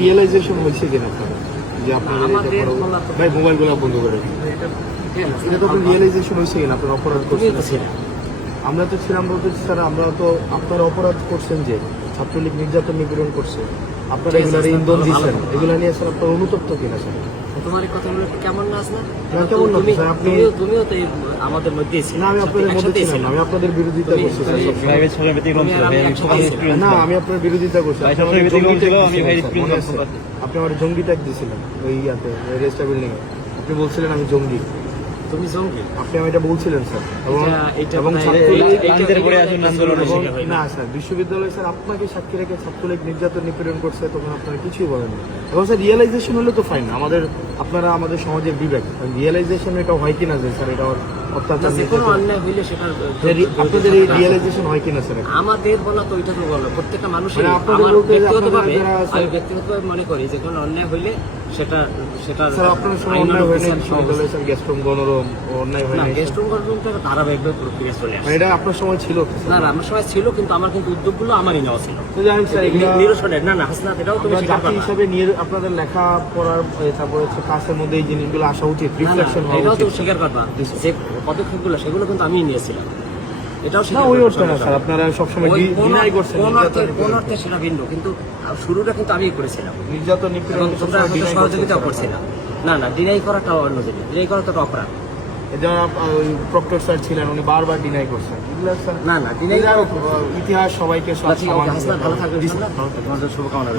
Realisation হয়েছে কিনা আপনার যে আপনাদের ভাই মোবাইলগুলো বন্ধ করে এটা তো রিয়েলাইজেশন হয়েছে কিনা আপনার অপরাধ করছেন? আমরা তো ছিলাম বলতে স্যার, আমরা তো আপনারা অপরাধ করছেন যে ছাত্রলীগ নির্যাতন নিপীড়ন করছে, আপনারা এগুলার ইন্ধন দিচ্ছেন, এগুলা নিয়ে স্যার আপনার অনুতপ্ত কিনা স্যার? তোমার এই কথাগুলো কেমন না আসলে? না কেমন না স্যার, আপনি তুমিও তো আমাদের মধ্যে না, আমি আপনাদের মধ্যে ছিলাম না, আমি আপনাদের বিরোধিতা করছি স্যার। না, আমি আপনার বিরোধিতা করছি। আপনি আমার জঙ্গি ট্যাগ দিয়েছিলেন ওই ইয়াতে রেস্টা বিল্ডিং এ, আপনি বলছিলেন আমি জঙ্গি। তুমি জঙ্গি? আপনি আমি এটা বলছিলেন স্যার। এবং না স্যার, বিশ্ববিদ্যালয় স্যার আপনাকে সাক্ষী রেখে ছাত্রলীগ নির্যাতন নিপীড়ন করছে, তখন আপনারা কিছুই বলেন না। এবং স্যার রিয়েলাইজেশন হলে তো ফাইন, আপনারা আমাদের সমাজের বিবেক, রিয়েলাইজেশন এটা হয় কিনা যে স্যার এটা অত্যাচার, কোনো অন্যায় হইলে সেটা আপনাদের এই রিয়েলাইজেশন হয় কিনা স্যার? আমাদের বলা তো ওইটা তো বলো, প্রত্যেকটা মানুষের ব্যক্তিগতভাবে মনে করি যে কোনো অন্যায় হইলে সেটা স্যার আপনার সময় অন্যায় হয় না বিশ্ববিদ্যালয় স্যার, গেস্টরুম গণরুম অন্যায় হয় না? গেস্টরুম গণরুমটা ধারাবাহিকভাবে প্রক্রিয়া চলে আসে। এটা আপনার সময় ছিল? না, আমার সময় ছিল, কিন্তু আমার কিন্তু উদ্যোগগুলো আমারই নেওয়া ছিল। স্যার নিরসনের না হাসনাত, এটাও তুমি জাতি হিসাবে আপনাদের লেখা পড়ার তারপরে হচ্ছে কাজের মধ্যে এই জিনিসগুলো আসা উচিত, রিফ্লেকশন হওয়া এটাও উচিত। তুমি স্বীকার করবা যে পদক্ষেপগুলো সেগুলো কিন্তু আমিই নিয়েছিলাম। এটাও না ওই অর্থে না স্যার, আপনারা সবসময় ডিনাই করছেন। কোন অর্থে সেটা ভিন্ন, কিন্তু শুরুটা কিন্তু আমিই করেছিলাম। নির্যাতন নিপীড়ন তোমরা সহযোগিতা করছিলাম। না, ডিনাই করাটা অন্য জিনিস, ডিনাই করা তো অপরাধ। যারা ওই প্রক্টর স্যার ছিলেন উনি বারবার ডিনাই করছেন। না, ডিনাই ইতিহাস সবাইকে ভালো থাকবে, তোমাদের শুভকামনা।